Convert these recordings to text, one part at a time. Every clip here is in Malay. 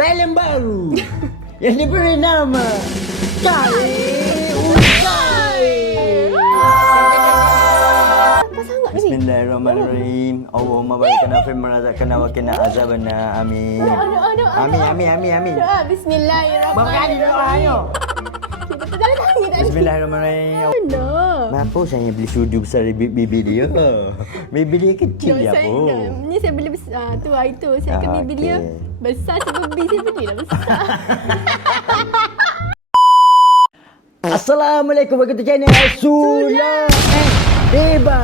Thailand baru yang diberi nama Kari Usai. Apa sangat ni? Bismillahirrahmanirrahim. Allahumma balikana fi marazaqana wa qina azabana. Amin. Amin. Doa bismillahirrahmanirrahim. Berkali doa ayo. Kita pegang tangan dah. Bismillahirrahmanirrahim. Mana? Kenapa saya beli sudu besar bibi dia? Bibi dia kecil ya, Bu. Ni saya beli besar tu hari tu. Saya ke bibi dia besar sebab bibi saya beli dah besar. Assalamualaikum warahmatullahi wabarakatuh. Sulah Deba.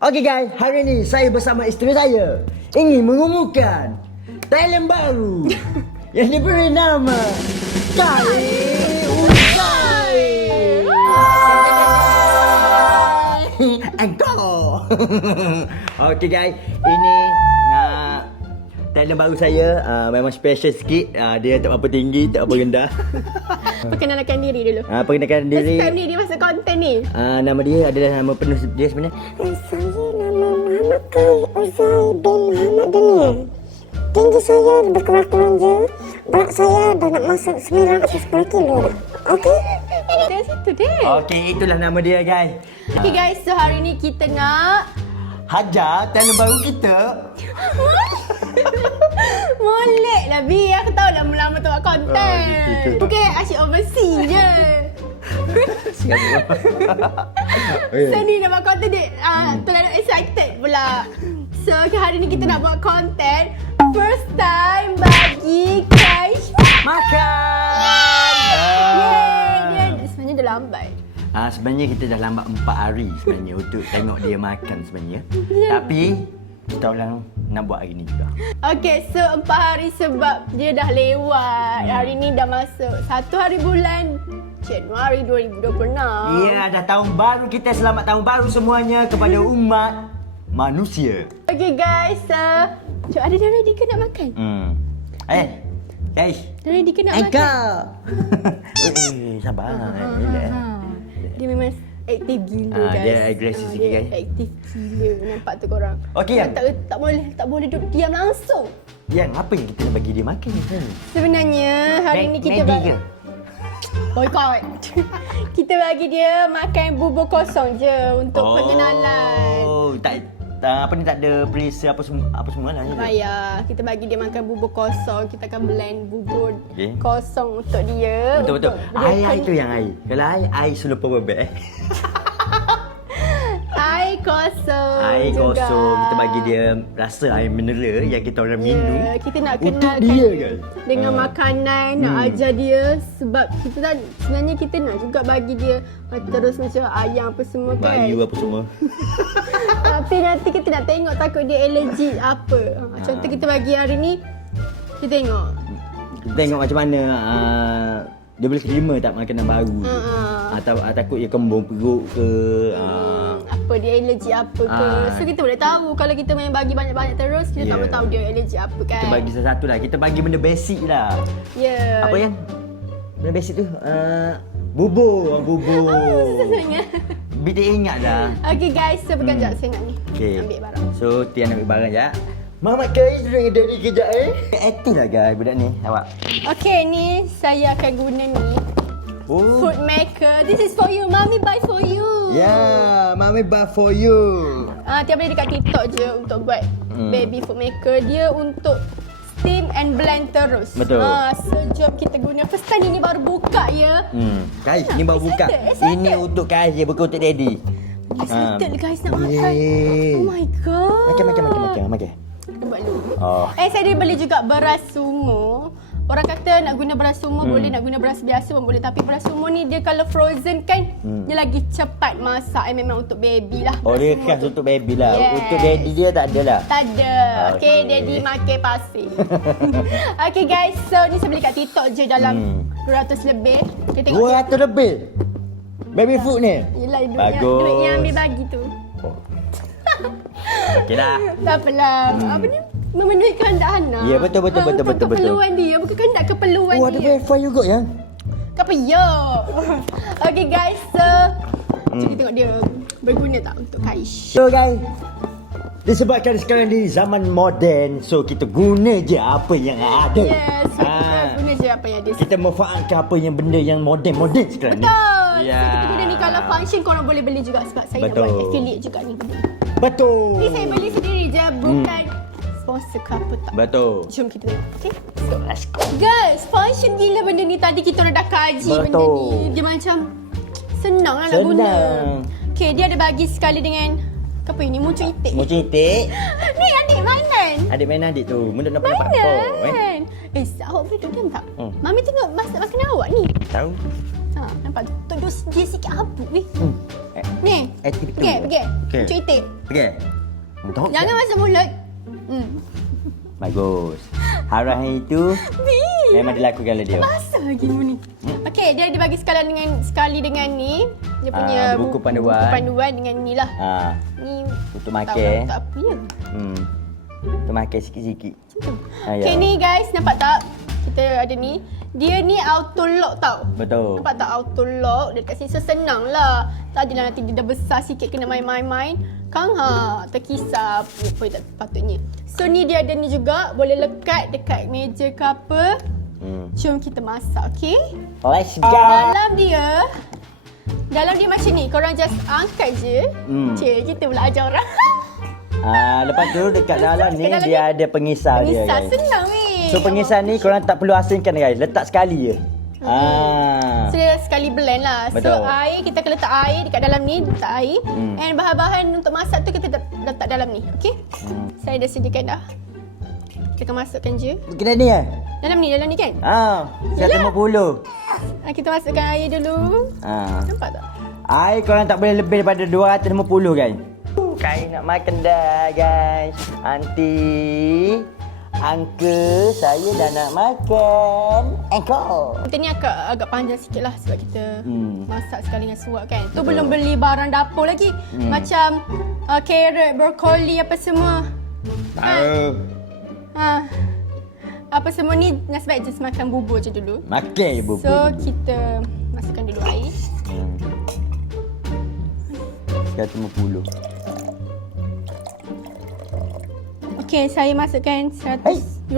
Okey guys, hari ini saya bersama isteri saya ingin mengumumkan Thailand baru yang diberi nama Kari Usai. Engkau. Okey guys, ini Thailand baru saya memang special sikit. Dia tak apa tinggi, tak apa rendah. Perkenalkan diri dulu. Perkenalkan diri. First time ni dia masuk konten ni. Nama dia adalah nama penuh dia sebenarnya. Saya nama Muhammad Kari Usai bin Muhammad Daniel. Tinggi saya lebih kurang je. Berat saya dah nak masuk 9 atau 10 kilo. Okey? Dari situ deh. Okey, itulah nama dia guys. Okay guys, so hari ni kita nak Hajar Thailand baru kita. molek lah Bi. Aku tahu lama-lama tu buat konten. Gitu. Bukan asyik overseas je. So ni nak buat konten dia terlalu excited pula. So hari ni kita nak buat konten first time bagi Kaish Makan. Yeay. Dia sebenarnya dah lambat. Sebenarnya kita dah lambat 4 hari sebenarnya untuk tengok dia makan sebenarnya. Tapi kita orang nak buat hari ni juga. Okay, so 4 hari sebab dia dah lewat. Hari ni dah masuk 1 hari bulan Januari 2026. Ya, dah tahun baru kita. Selamat tahun baru semuanya kepada umat manusia. Okay guys, cuk ada dah ready ke nak makan? Guys. Dah ready ke nak makan? Sabar. Relax. Dia memang aktif gila guys. Dia agresif sikit guys. Dia aktif gila. Nampak tu korang. Okey, Yang. Tak boleh duduk diam langsung. Yang apa yang kita nak bagi dia makan ni? Sebenarnya hari ni kita Maggi ke? boycott. Kita bagi dia makan bubur kosong je untuk pengenalan. Apa ni, tak ada perisa apa semua lah ni. Payah. Kita bagi dia makan bubur kosong. Kita akan blend bubur kosong untuk dia. Betul. Air tu yang air. Kalau air slow power back. Air kosong. Air juga. kosong. Kita bagi dia rasa air mineral yang kita orang minum. Kita nak untuk kenalkan dia kan. dengan makanan, nak ajar dia. Sebab kita tak, sebenarnya kita nak juga bagi dia terus macam ayam apa semua kan. Bayu apa semua. Tapi nanti kita nak tengok takut dia allergic apa. Contoh kita bagi hari ni, kita tengok. Kita tengok macam mana dia boleh terima tak makanan baru tu. Atau takut dia kembung perut ke. Apa dia allergic apa ke. So kita boleh tahu. Kalau kita main bagi banyak-banyak terus, kita tak boleh tahu dia allergic apa kan. Kita bagi satu lah. Kita bagi benda basic lah. Ya. Apa yang? Benda basic tu? Bubur. Susah sangat. Kita ingat dah. Okay guys, so pegang sekejap saya nak ni. Okay. Ambil barang. So Tian ambil barang sekejap. Mama Kais duduk dengan daddy kejap Aktif lah guys budak ni. Awak. Okay, ni saya akan guna ni. Food maker. This is for you. Mommy buy for you. Yeah, mommy buy for you. Tiap hari dekat TikTok je untuk buat baby food maker. Dia untuk steam and blend terus. Betul. So jom kita guna. First time ni baru buka ya. Kais ni baru buka. Excited. Ini untuk Kais je, bukan untuk daddy. Excited guys nak makan. Oh my god. Makan. Buat dulu. Saya dia beli juga beras sumo. Orang kata nak guna beras sumo boleh, nak guna beras biasa pun boleh. Tapi beras sumo ni dia kalau frozen kan, dia lagi cepat masak. Memang untuk baby lah. Dia khas untuk baby lah. Yes. Untuk daddy dia tak ada lah. Tak ada. Okay, daddy makan pasir. Okay guys, so ni saya beli kat TikTok je dalam 200 lebih. Kita tengok 200 lebih? Baby food ni? Yelah, Bagus. duit yang ambil bagi tu. Okey dah. Tak apalah. Apa ni? Memenuhi kehendak anak. Ya, betul. Keperluan dia, bukan kehendak keperluan dia. Ada wifi juga ya? Kapa ya? Okay guys, so kita tengok dia berguna tak untuk Kaish. So guys, disebabkan sekarang di zaman moden, so kita guna je apa yang ada. Yes, so kita guna je apa yang ada. Kita manfaatkan apa yang benda yang moden sekarang ni. Betul. Ya. So kita guna ni kalau function korang boleh beli juga sebab saya nak Betul. buat affiliate juga ni. Betul. Ni saya beli sendiri je, bukan sponsor ke apa tak. Betul. Jom kita tengok. Okay? So, Let's go. guys, function gila benda ni. Tadi kita orang dah kaji benda Betul. ni. Dia macam senang lah nak guna. Senang. Okay, dia ada bagi sekali dengan apa ini? Muncul itik. Muncul itik. Ni adik mainan. Adik main adik tu. Mudah nampak apa? Mainan. Awak boleh duduk tak? Mami tengok masak makanan awak ni. Tahu? Ha, nampak tu? Tunduk dia sikit habuk weh. Ni. Aktif tu. Pergi. Okey. Muncul itik. Okey. Jangan masuk mulut. Bagus. Harahan itu memang dilakukan oleh dia. Basah lagi mu ni. Okey, dia ada bagi sekali dengan ni. Dia punya buku panduan. Buku panduan dengan ni lah. Ni Untuk tak makan. tahu tak apa ya. Untuk makan sikit-sikit. Okey ni guys, nampak tak? Kita ada ni. Dia ni auto lock tau. Betul. Nampak tak auto lock? Dia kat sini so senang lah. Tak adalah nanti dia dah besar sikit kena main-main. Kang terkisar apa tak patutnya. So ni dia ada ni juga, boleh lekat dekat meja ke apa. Jom kita masak, okey? Let's go. Dalam dia macam ni, korang just angkat je. Cik, kita pula ajar orang. Lepas tu dekat dalam ni dalam dia ada pengisar dia. Pengisar Guys. senang weh. So pengisar ni korang tak perlu asingkan guys. Letak sekali je. So dia sekali blend lah. Betul. So air, kita akan letak air dekat dalam ni, letak air. And bahan-bahan untuk masak tu kita letak dalam ni, okey? Saya dah sediakan dah. Kita akan masukkan je. Kena ni ya? Dalam ni kan? 150. Kita masukkan air dulu. Nampak tak? Air korang tak boleh lebih daripada 250 guys. Kain nak makan dah guys. Aunty, Uncle, saya dah nak makan. Engkau. Kita ni agak panjang sikit lah sebab kita masak sekali dengan suap kan. Tu Betul. belum beli barang dapur lagi. Macam carrot, brokoli apa semua. Apa semua ni nasib baik just makan bubur je dulu. Makan je bubur. So kita masukkan dulu air. 150. Okey, saya masukkan 250.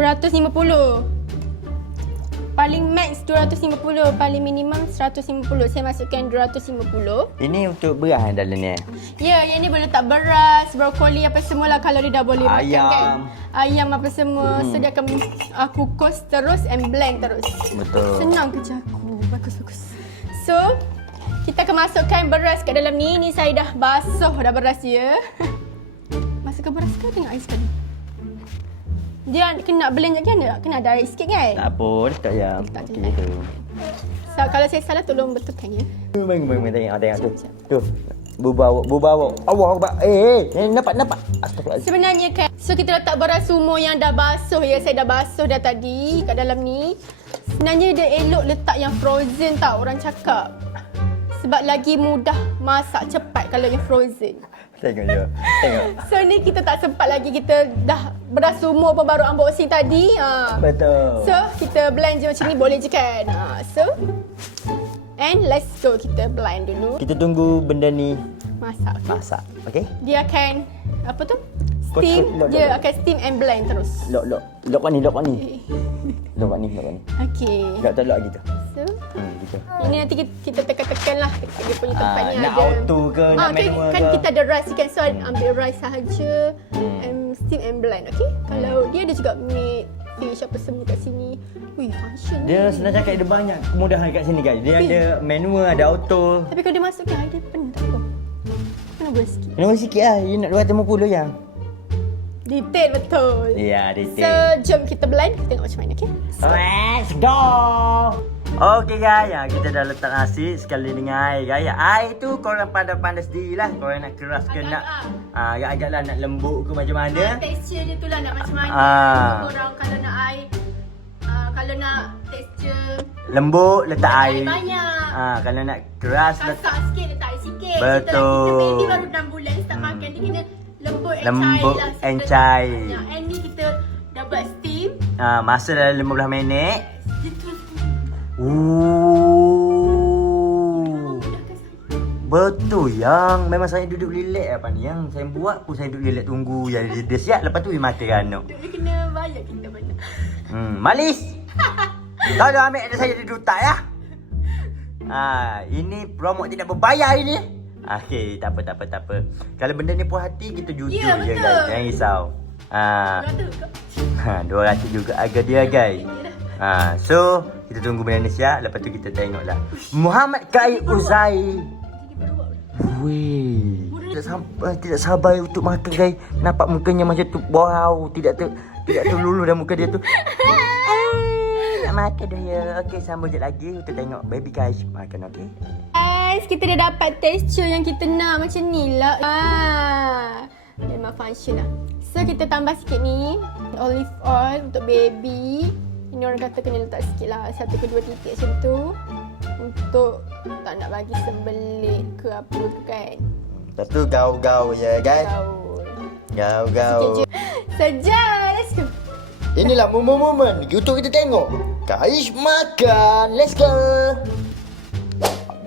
Paling max 250, paling minimum 150. Saya masukkan 250. Ini untuk beras dalam ni. Ya, yang ni boleh letak beras, brokoli apa semualah kalau dia dah boleh makan Ayam. kan. Ayam apa semua. So dia akan kukus terus and blend terus. Betul. Senang kerja aku. Bagus. So, kita akan masukkan beras kat dalam ni. Ni saya dah basuh dah beras dia. Masukkan beras ke tengok air sekali? Dia kena blend je kan? Kena ada air sikit kan? Tak apa, letak je. Letak je. Okey tu. So, kalau saya salah tolong betulkan ya. Tengok tu. Tu. Bubawak. Allah Akbar. Nampak. Astagfirullahaladzim. Sebenarnya kan, so kita letak beras semua yang dah basuh ya. Saya dah basuh dah tadi kat dalam ni. Sebenarnya dia elok letak yang frozen tau orang cakap. Sebab lagi mudah masak cepat kalau yang frozen. Tengok je. Tengok. So ni kita tak sempat lagi, kita dah beras semua pun baru unboxing tadi. Betul. So kita blend je macam ni boleh je kan. So and let's go, kita blend dulu. Kita tunggu benda ni Masak. masak. Okey? Dia akan apa tu? Steam. Dia akan steam and blend terus. Lok ni. Lok ni. Okey. Tak lok gitu. So Gitu. ini nanti kita tekan-tekan lah dia punya tempat ni nak ada. auto ke, nak manual kan ke? kita ada rice kan, so ambil rice sahaja and steam and blend, okey? Kalau dia ada juga meat, fish apa semua kat sini. Wih, function Dia ni. senang cakap ada banyak kemudahan kat sini guys. Dia ada manual, ada auto. Tapi kalau dia masukkan ada penuh tak apa. Kena buat sikit. Manual sikit lah. You nak 250 yang. Detail betul. Ya, So, detail. jom kita blend, kita tengok macam mana, okey? Let's go. Okey guys, kita dah letak nasi sekali dengan air guys. Air tu korang pandai-pandai sendirilah. Korang nak keras ke nak agak-agaklah nak lembut ke macam mana. Tekstur dia tu lah nak macam mana. Korang kalau nak air, kalau nak tekstur Lembut letak air. banyak. Kalau nak keras letak Kasar sikit letak air sikit. Betul. Kita baby baru 6 bulan start makan, dia kena lembut and Lembut cair lah. and cair. And ni kita dah buat steam. masa dalam 15 minit. Dia terus Betul yang. Memang saya duduk relax apa ni. Yang saya buat pun saya duduk relax tunggu. Yang dia siap lepas tu dia makan anak. Dia kena bayar kita banyak. Malis. Kau dah ambil saya duduk tak ya? Ini promo tidak berbayar ini. Okey, tak apa. Kalau benda ni puas hati, kita jujur Ya, je betul. guys. Jangan risau. 200 juga harga dia guys. So, kita tunggu benda ni siap. Lepas tu kita tengoklah. Muhammad Kai Uzai. Weh. Tidak sabar untuk makan guys. Nampak mukanya macam tu. Wow, tidak terlulu dah muka dia tu. Nak makan dah ya. Okey, sambung je lagi untuk tengok baby guys makan, okey? Guys, kita dah dapat texture yang kita nak macam ni lah. Memang function lah. So, kita tambah sikit ni. Olive oil untuk baby. Ini orang kata kena letak sikit lah. 1 ke 2 titik macam tu. Untuk tak nak bagi sembelit ke apa ke kan. Lepas tu gaul-gaul ya guys. Gaul-gaul. Sikit je. Saja. Let's go. Inilah momen-momen untuk kita tengok Kais makan. Let's go.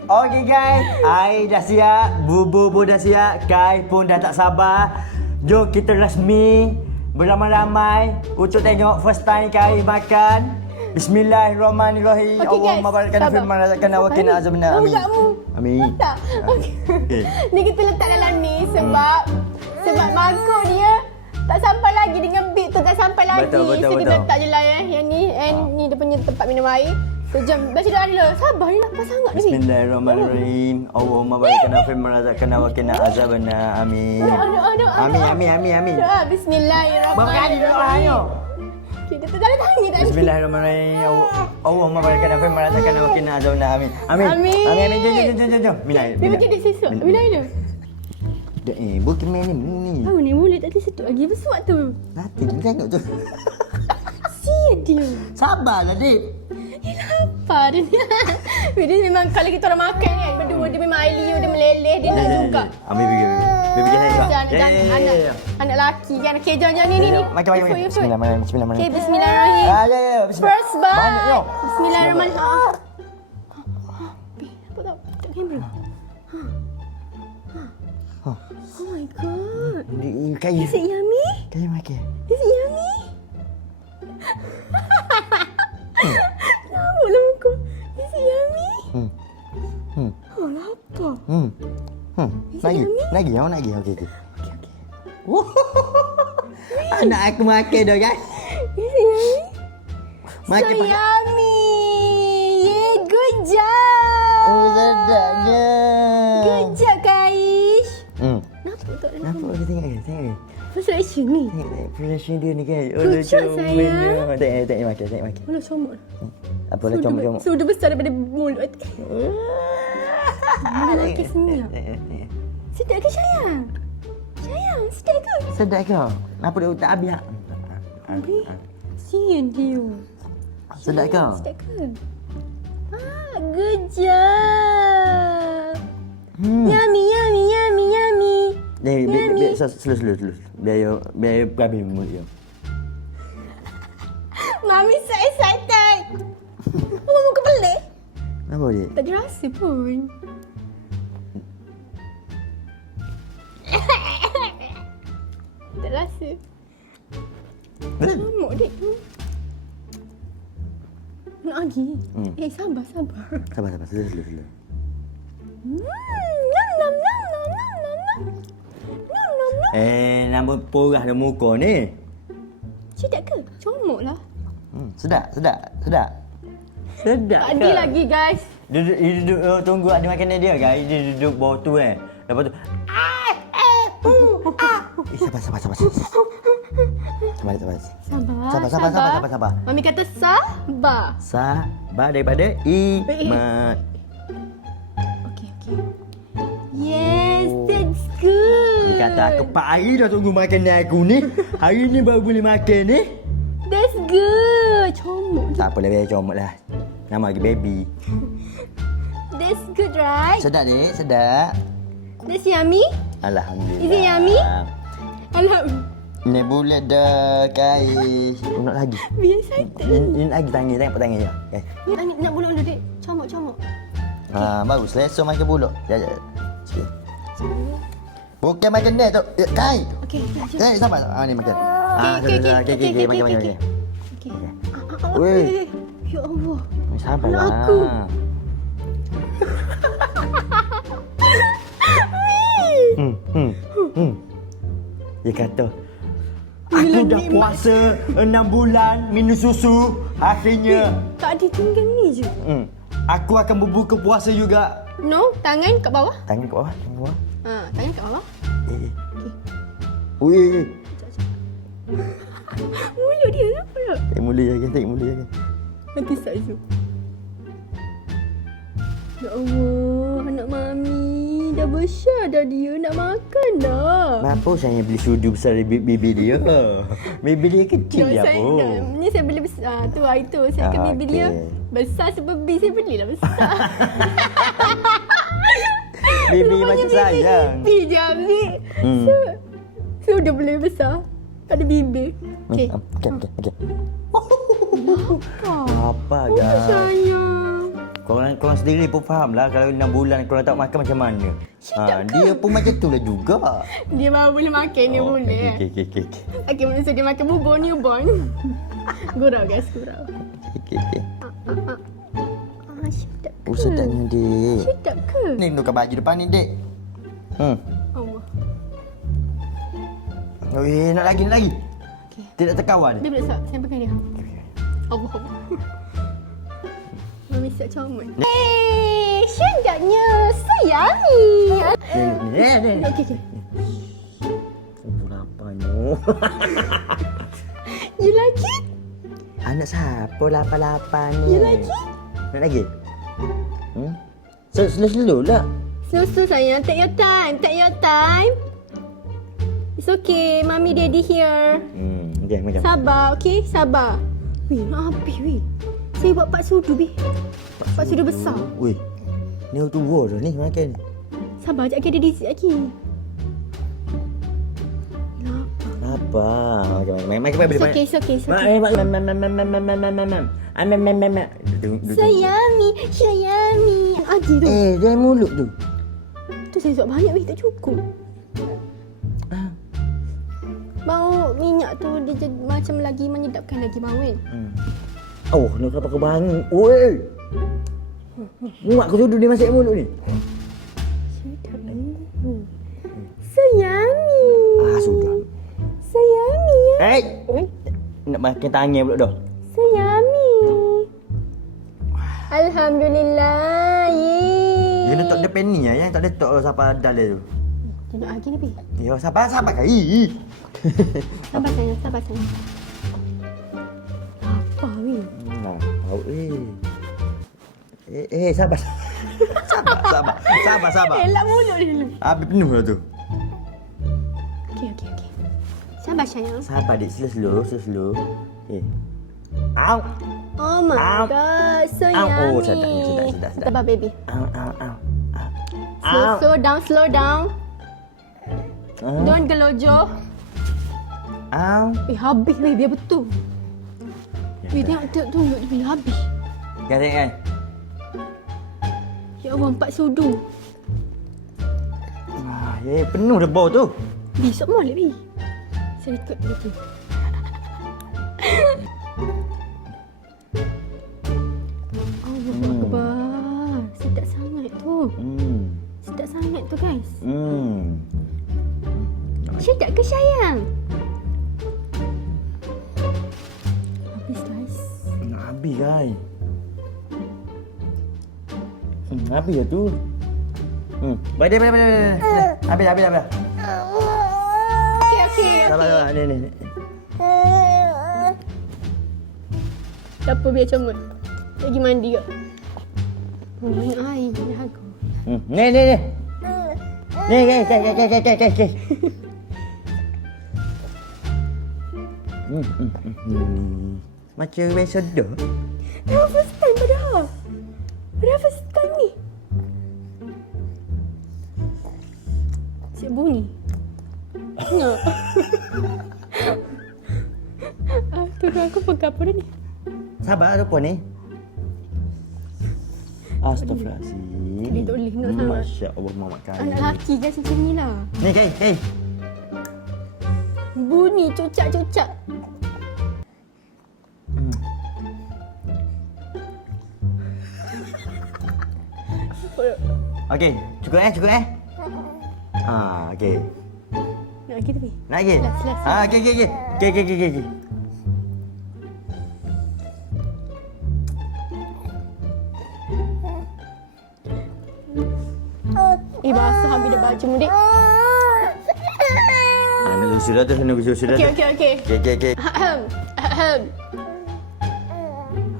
Okay guys, air dah siap, bubur pun dah siap, Kai pun dah tak sabar. Jom kita rasmi beramai-ramai untuk tengok first time Kai makan. Bismillahirrahmanirrahim. Okay, guys, Allahumma barik lana fil razaqna wa qina azabna. Amin. Amin. Tak. Okay. Ni kita letak dalam ni sebab mangkuk dia tak sampai lagi dengan bit tu tak sampai lagi. Betul. Kita letak je lah ya. Yang ni and ni dia punya tempat minum air. So jom baca doa dulu. Sabar ni lapar sangat ni. Bismillahirrahmanirrahim. Allahumma barik lana fil razaqna wa qina azabna. Amin. Doa. Amin. Doa bismillahirrahmanirrahim. Kita tu dalam tangan dah. Bismillahirrahmanirrahim. Allahumma barik lana fil razaqna wa qina azabna. Amin. Jom. Dia macam dia sesuk. Bila dia? Bukan main ni. Oh ni mulut tak tersetuk lagi. Bersuat tu. Nanti tengok tu. Siap dia. Sabarlah, Dip. Lapar dia ni. Dia memang kalau kita orang makan kan berdua dia memang air liur dia meleleh dia nak juga. Ambil pergi. Anak lelaki kan. Okey jom ni. Makan. Bismillahirrahmanirrahim. Okey bismillahirrahmanirrahim. Ya. First bite. Banyak yo. Bismillahirrahmanirrahim. Apa tak? Tak kamera. Oh my god. Kayu. Is it yummy? Kayu makan. Is it yummy? Nampak muka. Is it yummy? Oh lapar. Lagi. Okey. Anak aku makan dah guys. Is it yummy? Makan So yummy. Yeah, good job. Oh, sedapnya. Good job guys. Nampak kita tengok. First reaction ni. Tengok production dia ni guys. Good job, sayang. Tengok makan. Mana comot? Apa lah comot. Sudah besar daripada mulut. Mana makan senyap. Sedap ke sayang? Sayang, sedap ke? Sedap ke? Apa dia tak habis? Sian dia. Sedap ke? Sedap ke? Good job. Yummy. Biar slow. Biar habis mulut dia. Mami so excited. Mama muka pelik. Apa dia? Tak ada rasa pun. Tak rasa. Mamuk dek tu. Nak lagi? Sabar. Sabar. Slow. Nom. Nama porah dia muka ni. Sedap ke? Comot lah. Sedap. Sedap Tak ada lagi guys. Dia duduk tunggu ada makanan dia guys. Dia duduk bawah tu kan. Lepas tu Sabar. Mami kata sabar. Sabar daripada Imat. Okay. Yes, that's good. Dia kata aku 4 hari dah tunggu makanan aku ni. Hari ni baru boleh makan ni. That's good. Comot. Tak apalah, biar comot lah. Nama lagi baby. That's good, right? Sedap ni, sedap. That's yummy? Alhamdulillah. Is it yummy? Alhamdulillah. Ni bulat dah guys. Nak lagi. Biar excited. Ini lagi tengok tangan je. Guys. Nak buluk dulu, dek. Comot. Bagus. Selesa makan buluk. Jap. Bukan makan ni tu. Kai. Okey, okey. Eh, sabar. Ni makan. Okey, Okey, makan. okey. Weh. Ya Allah. Sabarlah. Aku. Dia kata, aku dah puasa 6 bulan minum susu. Akhirnya Tak ada tinggal ni je. aku akan berbuka puasa juga. No, tangan kat bawah. Tangan kat bawah, tangan kat bawah. Tangan kat bawah. Ui. Mulut dia kenapa tak? Tak mula lagi, tak mula lagi. Nanti start Zul. Ya Allah, anak mami dah besar dah dia nak makan dah. Kenapa saya beli sudu besar dari bibi dia? Bibi dia kecil ya, apa? Ni saya beli besar tu, hari tu saya ke bibi dia. Besar sebebi saya belilah besar. Bibi macam sayang. Bibi je ambil. So dia boleh besar. Ada bibi. Okey. Okey. Apa Oh guys? sayang. Korang sendiri pun faham lah kalau 6 bulan korang tak makan macam mana. Dia pun macam tu lah juga. Dia baru boleh makan, dia boleh. Okey. Okey, manusia dia makan bubur newborn. Gurau guys, gurau. Okey. Sedap ke? Oh, sedapnya, Dek. Sedap ke? Ni tukar baju depan ni, Dek. Allah. Nak lagi. Okey. Tidak terkawan. Dia boleh tak? Saya pakai dia. Allah. Mami siap comel. Sedapnya. Sayangi. Ni. Okey. Lapanya. You like it? Anak siapa lapar-lapar ni? You like it? Nak lagi? Slow lah. Slow sayang. Take your time. It's okay. Mami daddy here. Okay, macam. Sabar, okay? Sabar. Weh, nak habis weh. Saya buat pak sudu weh. Pak sudu besar. Weh, ni tua dah ni makan. Sabar, sekejap lagi ada dessert lagi. Apa? Makan boleh makan. It's okay. Sayami. Adi tu. Dia mulut tu. Tu saya suap banyak weh, tak cukup. Bau minyak tu dia jadi macam lagi menyedapkan lagi bau kan. Oh, nak kenapa kau bangun? Oi. Muak kau duduk dia masuk mulut ni. Sedap. Sayami. Sudah. Sayami ya. Nak makan tangan pula dah. Sayami. Alhamdulillah. Dia letak depan ni yang tak letak lah siapa dalam tu. Dia nak lagi ni pi. Ya, sabar kai. Sabar sayang. Apa weh? Nah, sabar. Sabar. Elak mulut dia dulu. Habis penuh lah tu. Okey. Sabar sayang. Sabar dik, slow. Au. Oh my god, so yummy. Oh, sedap. Sabar baby. Au. Slow down. Don't gelojoh. Au. Habis weh, biar betul. Weh, tengok tunjuk dia bila habis. Kan. Ya Allah, 4 sudu. Penuh dah bau tu. Besok molek weh. Saya ikut lagi. Allah Akbar. Sedap sangat tu. Sedap sangat tu guys. Sedap ke sayang? Habis guys. Habis guys. Habis lah tu. Baik. Habis. Okey. Sabar. Ni. Siapa biar comot? Lagi mandi kot. Banyak air. Dah aku. Ni. Ni, guys. Macam biasa dah. Dah first time padahal. Dah first time ni. Siap bunyi. Tengok. Turun aku pegang apa dah ni? Sabar apa ni? Astaghfirullahaladzim. Dia tak boleh nak sangat. Masya Allah, Mamat Kai. Anak lelaki guys macam ni lah. Ni Kai, Kai. Bunyi cucak-cucak. Okey, cukup cukup okey. Nak lagi tapi. Nak lagi? Last. Okey. Okey. Basah habis dah baju mudik. Nak sudah tu, Okey. Okey.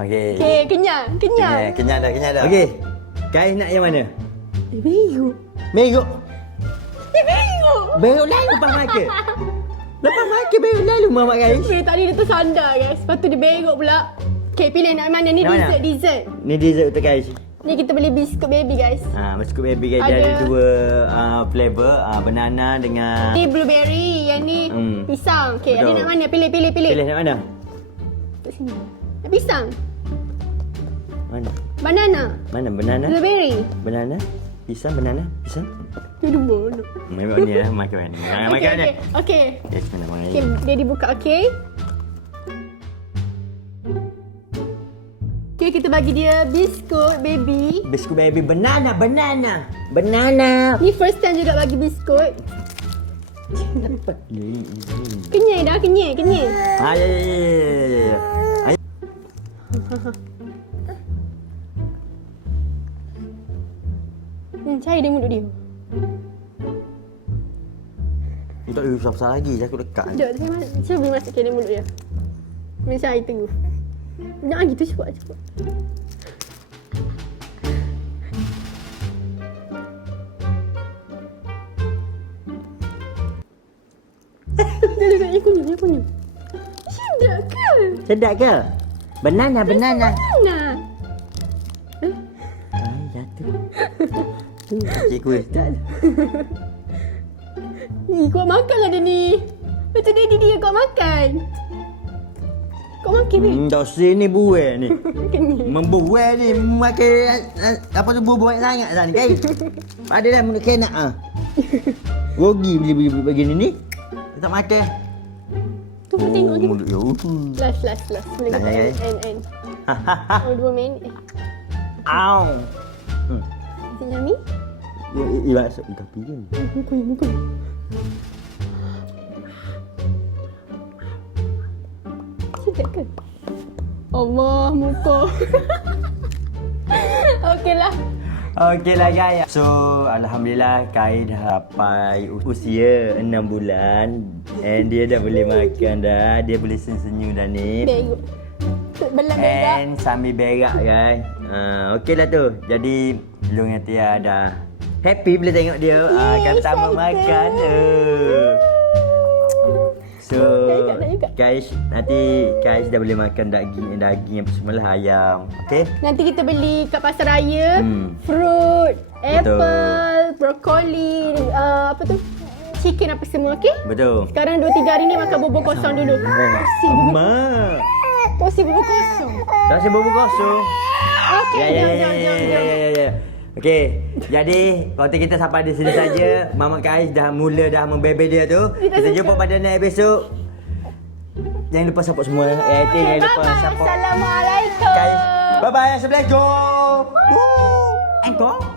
Okey. Okey, kenyang. Kenyang dah. Okey. Kai nak yang mana? Beruk. Beruk. Beruk. Beruk lalu lepas makan. Lepas makan beruk lalu Mamat Kai. Tadi dia tersandar guys. Lepas tu dia beruk pula. Okey, pilih nak mana. Ni Nak mana? dessert. Ni dessert untuk Kai. Ni kita beli biskut baby guys. Biskut baby Kai dia ada dua flavor, banana dengan Ni blueberry, yang ni pisang. Okey, Betul. ada nak mana? Pilih. Pilih nak mana? Kat sini. Nak pisang? Mana? Banana? Mana banana? Blueberry? Banana? Pisang, banana? Pisang? Dia mana? Memang ni lah makan mana? Makan mana? Okey. Mana makan Okey, dia dibuka okey. Okey, kita bagi dia biskut baby. Biskut baby banana. Ni first time juga bagi biskut. Kenyai dah, kenyai. Ya. Cair dia mulut dia. Tak ada besar-besar lagi, aku dekat. Sekejap, cuba beri masuk ke dalam mulut dia. Macam air tengah. Jangan gitu cepat. Dia kunyit. Sedap ke? Sedap ke? Banana. Mana? Jatuh. Cik kuih. Tak. Kuat makan lah dia ni. Macam dia kuat makan. Kau makan ni? Dosa ni buah ni. Kenyang. Membuah ni. Makan apa tu buah sangat lah ni kan. Ada dah mulut kenak ah. Rogi beli begini ni. Dia tak makan. Tu kau tengok kita. Mulut dia. Last. Boleh Tak kita payah. end. 2 minit. Au. Macam ni? Ibat tapi kan. Mukul. Sedap ke? Allah, muka. Okeylah guys. So, Alhamdulillah Kai dah sampai usia 6 bulan. And dia dah boleh makan dah. Dia boleh senyum dah ni. Beruk. Belah berak. And sambil berak guys. Okeylah tu. Jadi, Long Tia dah happy bila tengok dia akan pertama makan. So, guys, nanti guys dah boleh makan daging apa semualah ayam. Okey? Nanti kita beli kat pasar raya. Fruit, apple, brokoli, apa tu? Chicken apa semua, okey? Betul. Sekarang 2-3 hari ni makan bubur kosong dulu. Mak. Porsi bubur kosong. Tak si bubur kosong. Okey, jom. Okey, jadi konten kita sampai di sini saja. Mamat Kais dah mula membebel dia tu. Kita jumpa pada next episode. Jangan lupa support semua. Jangan lupa support. Assalamualaikum. Kais. Bye bye. Assalamualaikum. Engkau.